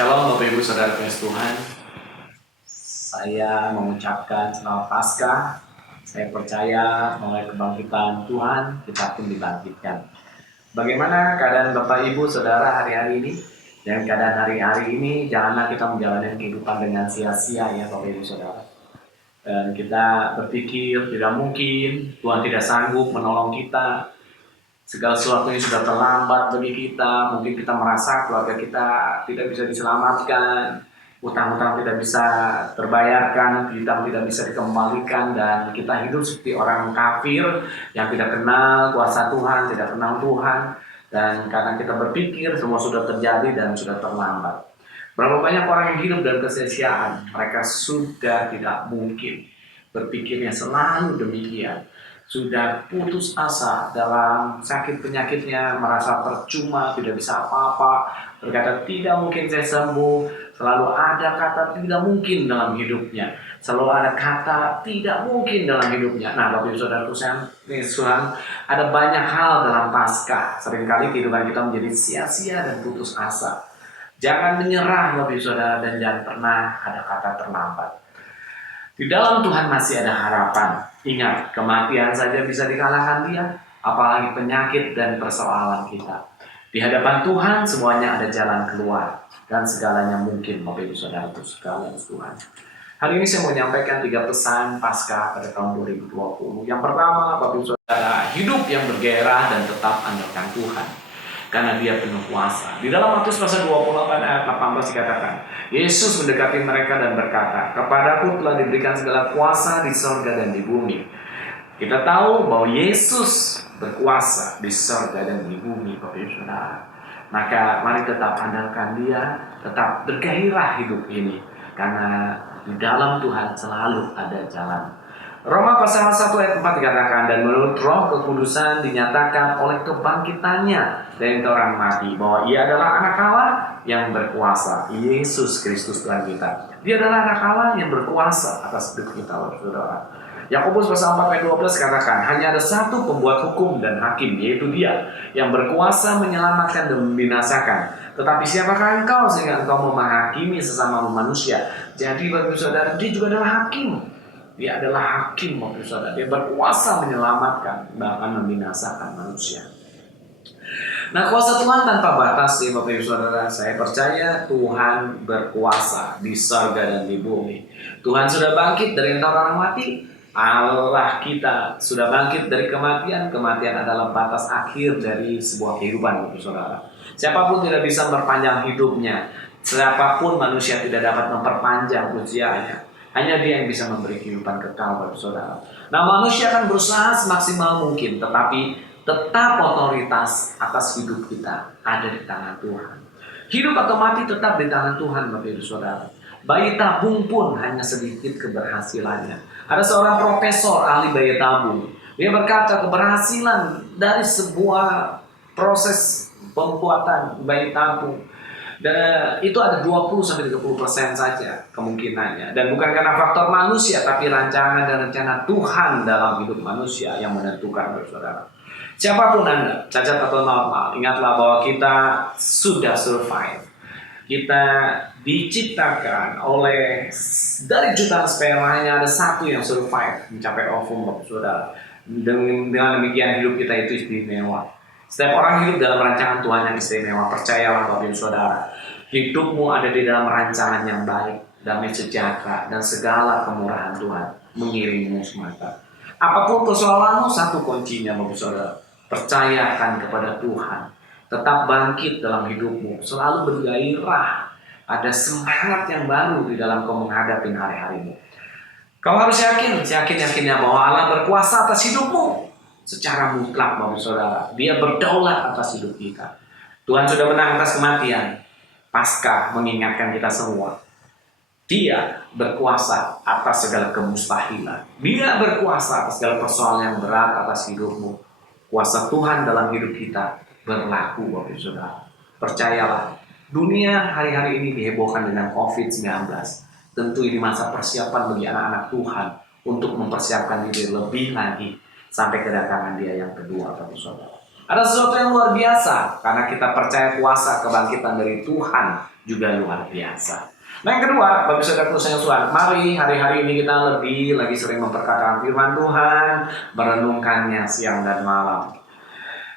Shalom Bapak Ibu Saudara Kristus Tuhan. Saya mengucapkan selamat Paskah. Saya percaya melalui kebangkitan Tuhan kita pun dibangkitkan. Bagaimana keadaan Bapak Ibu Saudara hari-hari ini? Dan keadaan hari-hari ini janganlah kita menjalani kehidupan dengan sia-sia ya Bapak Ibu Saudara. Dan kita berpikir tidak mungkin Tuhan tidak sanggup menolong kita. Segala sesuatu ini sudah terlambat bagi kita. Mungkin kita merasa keluarga kita tidak bisa diselamatkan, utang-utang tidak bisa terbayarkan, kita tidak bisa dikembalikan, dan kita hidup seperti orang kafir yang tidak kenal kuasa Tuhan, tidak kenal Tuhan. Dan karena kita berpikir semua sudah terjadi dan sudah terlambat. Berapa banyak orang yang hidup dalam kesia-siaan, mereka sudah tidak mungkin berpikirnya selalu demikian. Sudah putus asa dalam sakit penyakitnya, merasa percuma, tidak bisa apa-apa, berkata tidak mungkin saya sembuh, selalu ada kata tidak mungkin dalam hidupnya, selalu ada kata tidak mungkin dalam hidupnya. Nah Bapak Ibu Saudara Tuhan, ada banyak hal dalam Paskah, seringkali kehidupan kita menjadi sia-sia dan putus asa. Jangan menyerah Bapak Ibu Saudara, dan jangan pernah ada kata terlambat. Di dalam Tuhan masih ada harapan. Ingat, kematian saja bisa dikalahkan Dia, apalagi penyakit dan persoalan kita. Di hadapan Tuhan semuanya ada jalan keluar, dan segalanya mungkin Bapak Ibu Saudara sekalian Tuhan. Hari ini saya mau menyampaikan 3 pesan Paskah pada tahun 2020. Yang pertama, Bapak Ibu Saudara, hidup yang bergairah dan tetap andalkan Tuhan, karena Dia penuh kuasa. Di dalam Matius pasal 28 ayat 18 dikatakan, Yesus mendekati mereka dan berkata, "Kepadaku telah diberikan segala kuasa di sorga dan di bumi." Kita tahu bahwa Yesus berkuasa di sorga dan di bumi, Bapak Ibu Saudara. Maka mari tetap andalkan Dia, tetap bergairah hidup ini, karena di dalam Tuhan selalu ada jalan. Roma pasal 1 ayat 4 dikatakan, "Dan menurut Roh Kekudusan dinyatakan oleh kebangkitannya dari orang mati bahwa Ia adalah anak Allah yang berkuasa." Yesus Kristus Tuhan kita, Dia adalah anak Allah yang berkuasa atas hidup kita, Saudara. Yakobus pasal 4 ayat 12 katakan, "Hanya ada satu pembuat hukum dan hakim, yaitu Dia yang berkuasa menyelamatkan dan membinasakan. Tetapi siapakah engkau sehingga engkau menghakimi sesama manusia?" Jadi Bapak Ibu Saudara, Dia juga adalah hakim. Dia adalah hakim, Bapak Ibu Saudara. Dia berkuasa menyelamatkan, bahkan membinasakan manusia. Nah, kuasa Tuhan tanpa batas ya Bapak Ibu Saudara. Saya percaya Tuhan berkuasa di surga dan di bumi. Tuhan sudah bangkit dari antara orang mati. Allah kita sudah bangkit dari kematian. Kematian adalah batas akhir dari sebuah kehidupan, Bapak Ibu Saudara. Siapapun tidak bisa memperpanjang hidupnya. Siapapun manusia tidak dapat memperpanjang usianya. Hanya Dia yang bisa memberi kehidupan kekal, Bapak Saudara. Nah, manusia akan berusaha semaksimal mungkin, tetapi tetap otoritas atas hidup kita ada di tangan Tuhan. Hidup atau mati tetap di tangan Tuhan, Bapak Ibu Saudara. Bayi tabung pun hanya sedikit keberhasilannya. Ada seorang profesor ahli bayi tabung. Dia berkata keberhasilan dari sebuah proses pembuatan bayi tabung, dan itu ada 20-30% saja kemungkinannya. Dan bukan karena faktor manusia, tapi rancangan dan rencana Tuhan dalam hidup manusia yang menentukan, Saudara. Siapapun Anda, cacat atau normal, ingatlah bahwa kita sudah survive. Kita diciptakan oleh, dari jutaan sperma hanya ada satu yang survive, mencapai ovum, Bapak Saudara. Dengan demikian hidup kita itu istimewa. Setiap orang hidup dalam rancangan Tuhan yang istimewa. Percayalah Bapak Ibu Saudara, hidupmu ada di dalam rancangan yang baik, damai sejahtera, dan segala kemurahan Tuhan mengiringmu semata. Apapun persoalanmu, satu kuncinya Bapak Ibu Saudara, percayakan kepada Tuhan. Tetap bangkit dalam hidupmu, selalu bergairah. Ada semangat yang baru di dalam kau menghadapi hari-harimu. Kau harus yakinnya bahwa Allah berkuasa atas hidupmu secara mutlak, Bapak Saudara. Dia berdaulat atas hidup kita. Tuhan sudah menang atas kematian. Paskah mengingatkan kita semua, Dia berkuasa atas segala kemustahilan. Dia berkuasa atas segala persoalan yang berat atas hidupmu. Kuasa Tuhan dalam hidup kita berlaku, Bapak Saudara. Percayalah, dunia hari-hari ini dihebohkan dengan COVID-19. Tentu ini masa persiapan bagi anak-anak Tuhan untuk mempersiapkan diri lebih lagi sampai kedatangan Dia yang kedua, Bapak Saudara. Ada sesuatu yang luar biasa karena kita percaya kuasa kebangkitan dari Tuhan juga luar biasa. Nah, yang kedua, Bapak Saudara yang Tuhan, mari hari-hari ini kita lebih lagi sering memperkatakan firman Tuhan, merenungkannya siang dan malam.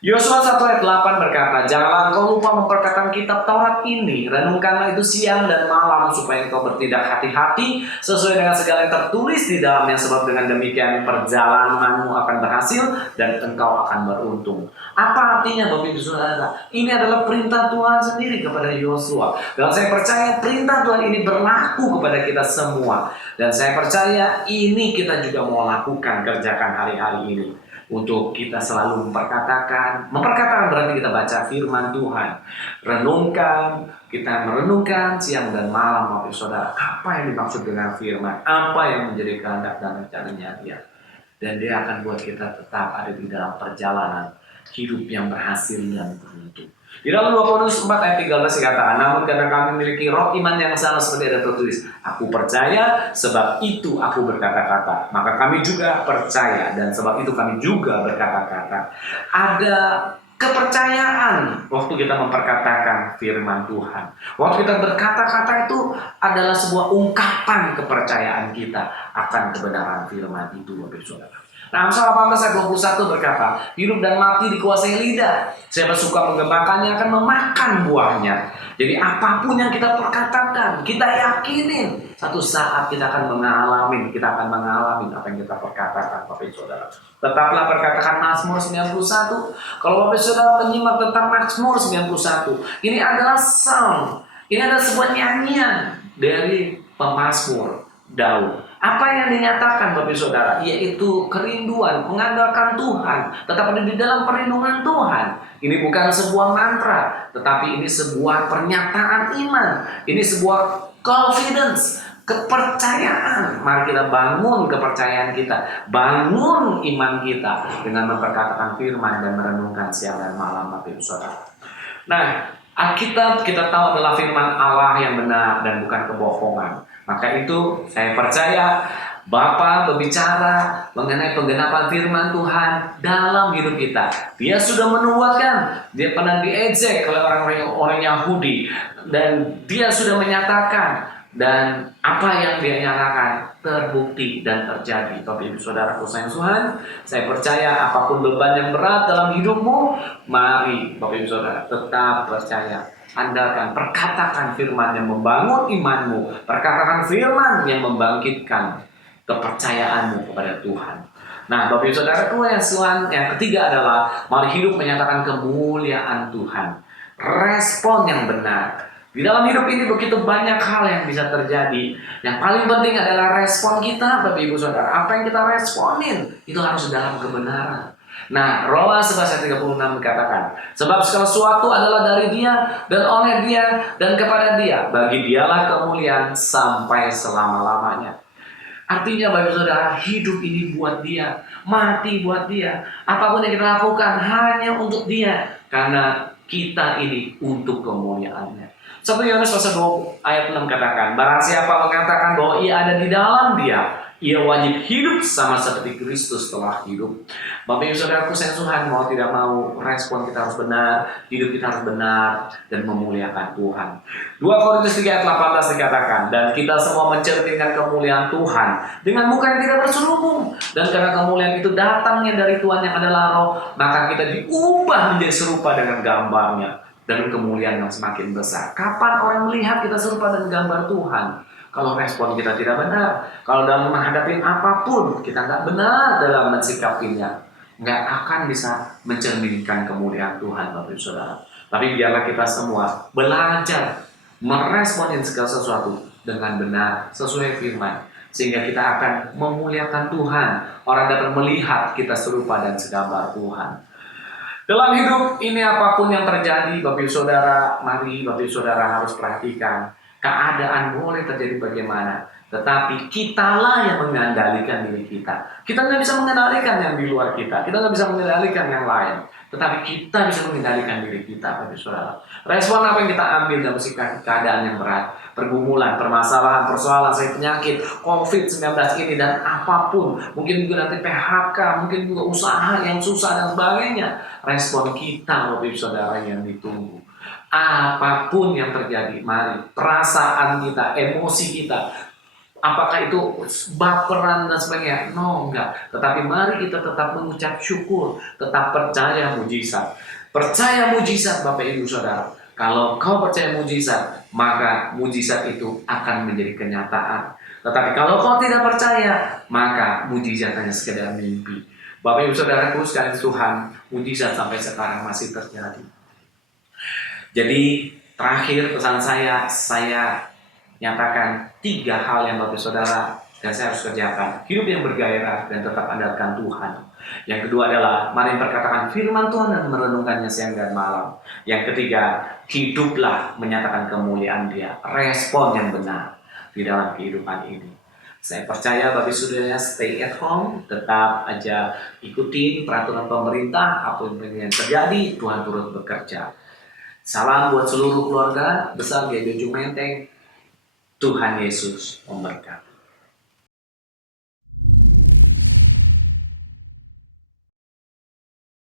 Yosua 1 ayat 8 berkata, janganlah engkau lupa memperkatakan kitab Taurat ini, renungkanlah itu siang dan malam, supaya engkau bertindak hati-hati sesuai dengan segala yang tertulis di dalamnya, sebab dengan demikian perjalananmu akan berhasil dan engkau akan beruntung. Apa artinya Bapak Ibu Saudara? Ini adalah perintah Tuhan sendiri kepada Yosua. Dan saya percaya perintah Tuhan ini berlaku kepada kita semua. Dan saya percaya ini kita juga mau lakukan, kerjakan hari-hari ini. Untuk kita selalu memperkatakan berarti kita baca firman Tuhan, kita merenungkan siang dan malam Bapak Saudara, apa yang dimaksud dengan firman, apa yang menjadi kehendak dan rencananya Dia. Dan Dia akan buat kita tetap ada di dalam perjalanan hidup yang berhasil dan beruntung. Di dalam 2 Korintus 4 ayat 13 dikatakan, namun karena kami memiliki roh iman yang sama seperti ada tertulis, aku percaya sebab itu aku berkata-kata, maka kami juga percaya dan sebab itu kami juga berkata-kata. Ada kepercayaan waktu kita memperkatakan firman Tuhan. Waktu kita berkata-kata itu adalah sebuah ungkapan kepercayaan kita akan kebenaran firman itu, Bapak Saudara. Nah, Amsal 18 ayat 21 berkata, hidup dan mati dikuasai lidah. Siapa suka menggemakannya akan memakan buahnya. Jadi apapun yang kita perkatakan, kita yakinin satu saat kita akan mengalami apa yang kita perkatakan, Bapak Saudara. Tetaplah perkatakan Mazmur 91. Kalau Bapak Saudara menyimak tentang Mazmur 91, ini adalah psalm. Ini adalah sebuah nyanyian dari pemazmur Daud. Apa yang dinyatakan Bapak Saudara? Yaitu kerinduan, mengandalkan Tuhan, tetap ada di dalam perlindungan Tuhan. Ini bukan sebuah mantra, tetapi ini sebuah pernyataan iman. Ini sebuah confidence, kepercayaan. Mari kita bangun kepercayaan kita, bangun iman kita dengan memperkatakan firman dan merenungkan siang dan malam, Bapak Saudara. Nah, Alkitab kita tahu adalah firman Allah yang benar dan bukan kebohongan. Maka itu saya percaya Bapa berbicara mengenai penggenapan firman Tuhan dalam hidup kita. Dia sudah menubuatkan, dia pernah diejek oleh orang Yahudi, dan dia sudah menyatakan, dan apa yang dia nyatakan terbukti dan terjadi. Bapak Ibu Saudaraku sayang Tuhan, saya percaya apapun beban yang berat dalam hidupmu, mari Bapak Ibu Saudara tetap percaya. Andalkan, perkatakan firman yang membangun imanmu, perkatakan firman yang membangkitkan kepercayaanmu kepada Tuhan. Nah, Bapak Ibu Saudara, yang ketiga adalah mari hidup menyatakan kemuliaan Tuhan. Respon yang benar. Di dalam hidup ini begitu banyak hal yang bisa terjadi. Yang paling penting adalah respon kita, Bapak Ibu Saudara. Apa yang kita responin itu harus dalam kebenaran. Nah, Roma 11:36 dikatakan, sebab segala sesuatu adalah dari Dia dan oleh Dia dan kepada Dia. Bagi Dialah kemuliaan sampai selama-lamanya. Artinya Bapak Saudara, hidup ini buat Dia, mati buat Dia. Apapun yang kita lakukan hanya untuk Dia, karena kita ini untuk kemuliaan-Nya. 1 Yohanes 2 ayat 6 katakan, barang siapa mengatakan bahwa ia ada di dalam Dia, ia wajib hidup sama seperti Kristus telah hidup. Bapak Ibu Saudaraku sayang Tuhan, mau tidak mau respon kita harus benar, hidup kita harus benar dan memuliakan Tuhan. 2 Korintus 3 ayat 18 dikatakan, dan kita semua mencerminkan kemuliaan Tuhan dengan muka yang tidak berselubung, dan karena kemuliaan itu datangnya dari Tuhan yang adalah Roh, maka kita diubah menjadi serupa dengan gambarnya dan kemuliaan yang semakin besar. Kapan orang melihat kita serupa dengan gambar Tuhan? Kalau respon kita tidak benar, kalau dalam menghadapi apapun kita nggak benar dalam mensikapinya, nggak akan bisa mencerminkan kemuliaan Tuhan, Bapak Ibu Saudara. Tapi biarlah kita semua belajar meresponin segala sesuatu dengan benar sesuai firman, sehingga kita akan memuliakan Tuhan. Orang dapat melihat kita serupa dan segambar Tuhan. Dalam hidup ini apapun yang terjadi, Bapak Ibu Saudara, mari Bapak Ibu Saudara harus perhatikan. Keadaan boleh terjadi bagaimana, tetapi kitalah yang mengendalikan diri kita. Kita nggak bisa mengendalikan yang di luar kita. Kita nggak bisa mengendalikan yang lain. tetapi kita bisa mengendalikan diri kita, Bapak Saudara. Respon apa yang kita ambil dalam keadaan yang berat, pergumulan, permasalahan, persoalan, penyakit, COVID-19 ini dan apapun, mungkin juga nanti PHK, mungkin juga usaha yang susah dan sebagainya. Respon kita, Bapak Saudara, yang ditunggu. Apapun yang terjadi, mari perasaan kita, emosi kita, apakah itu baperan dan sebagainya? No, enggak. Tetapi mari kita tetap mengucap syukur, tetap percaya mujizat. Percaya mujizat, Bapak Ibu Saudara. Kalau kau percaya mujizat, maka mujizat itu akan menjadi kenyataan. Tetapi kalau kau tidak percaya, maka mujizat hanya sekedar mimpi. Bapak Ibu Saudaraku sekalian Tuhan, mujizat sampai sekarang masih terjadi. Jadi terakhir pesan saya nyatakan 3 hal yang Bapak Saudara dan saya harus kerjakan. Hidup yang bergairah dan tetap andalkan Tuhan. Yang kedua adalah mari perkatakan firman Tuhan dan merenungkannya siang dan malam. Yang ketiga, hiduplah menyatakan kemuliaan Dia. Respon yang benar di dalam kehidupan ini. Saya percaya Bapak Saudara stay at home, tetap aja ikuti peraturan pemerintah, apapun yang terjadi, Tuhan turut bekerja. Salam buat seluruh keluarga besar GBI Ujung Menteng. Tuhan Yesus memberkati.